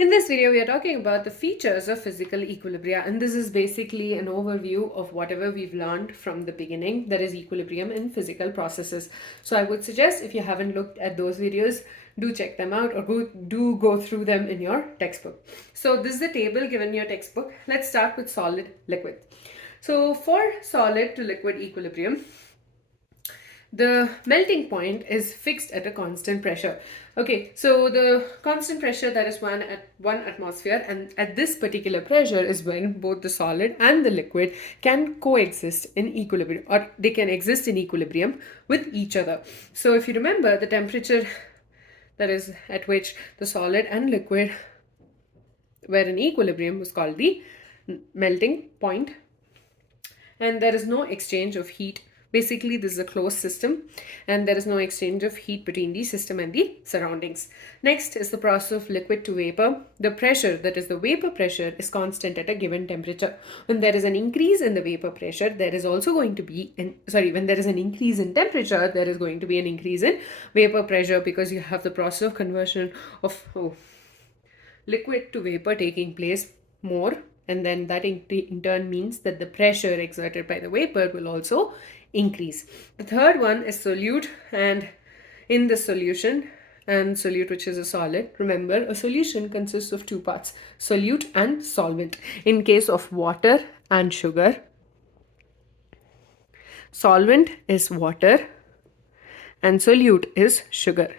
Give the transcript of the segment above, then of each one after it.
In this video, we are talking about the features of physical equilibria, and this is basically an overview of whatever we've learned from the beginning, that is equilibrium in physical processes. So I would suggest, if you haven't looked at those videos, do check them out or go through them in your textbook. So this is the table given in your textbook. Let's start with solid liquid. So for solid to liquid equilibrium, the melting point is fixed at a constant pressure. Okay, so the constant pressure, that is 1 atmosphere, and at this particular pressure is when both the solid and the liquid can coexist in equilibrium, or they can exist in equilibrium with each other. So if you remember, the temperature that is at which the solid and liquid were in equilibrium was called the melting point, and there is no exchange of heat. Basically, this is a closed system and there is no exchange of heat between the system and the surroundings. Next is the process of liquid to vapor. The pressure, that is the vapor pressure, is constant at a given temperature. When there is an increase in the vapor pressure, there is also going to be, when there is an increase in temperature, there is going to be an increase in vapor pressure, because you have the process of conversion of liquid to vapor taking place more, and then that in turn means that the pressure exerted by the vapor will also increase. The third one is solute, and in the solution, and solute, which is a solid, remember a solution consists of two parts, solute and solvent. In case of water and sugar, solvent is water and solute is sugar.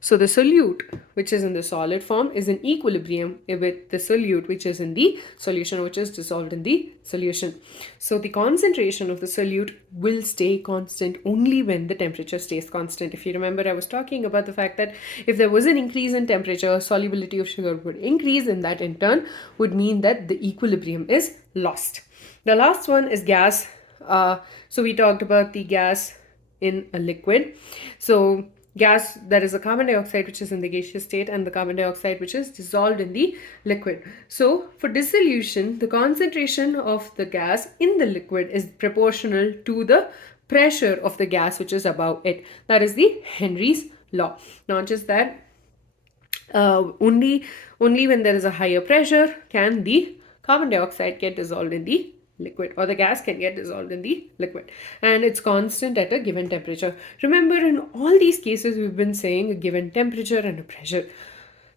So the solute, which is in the solid form, is in equilibrium with the solute, which is in the solution, which is dissolved in the solution. So the concentration of the solute will stay constant only when the temperature stays constant. If you remember, I was talking about the fact that if there was an increase in temperature, solubility of sugar would increase, and that in turn would mean that the equilibrium is lost. The last one is gas. So we talked about the gas in a liquid. So gas, that is a carbon dioxide which is in the gaseous state, and the carbon dioxide which is dissolved in the liquid. So for dissolution, the concentration of the gas in the liquid is proportional to the pressure of the gas which is above it. That is the Henry's law. Not just that, only when there is a higher pressure can the carbon dioxide get dissolved in the liquid, or the gas can get dissolved in the liquid, and it's constant at a given temperature. Remember, in all these cases we've been saying a given temperature and a pressure.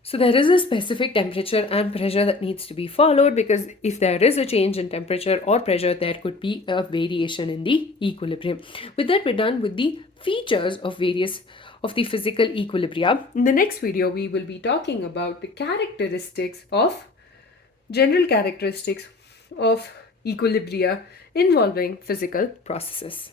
So there is a specific temperature and pressure that needs to be followed, because if there is a change in temperature or pressure, there could be a variation in the equilibrium. With that, we're done with the features of various of the physical equilibria. In the next video, we will be talking about the general characteristics of equilibria involving physical processes.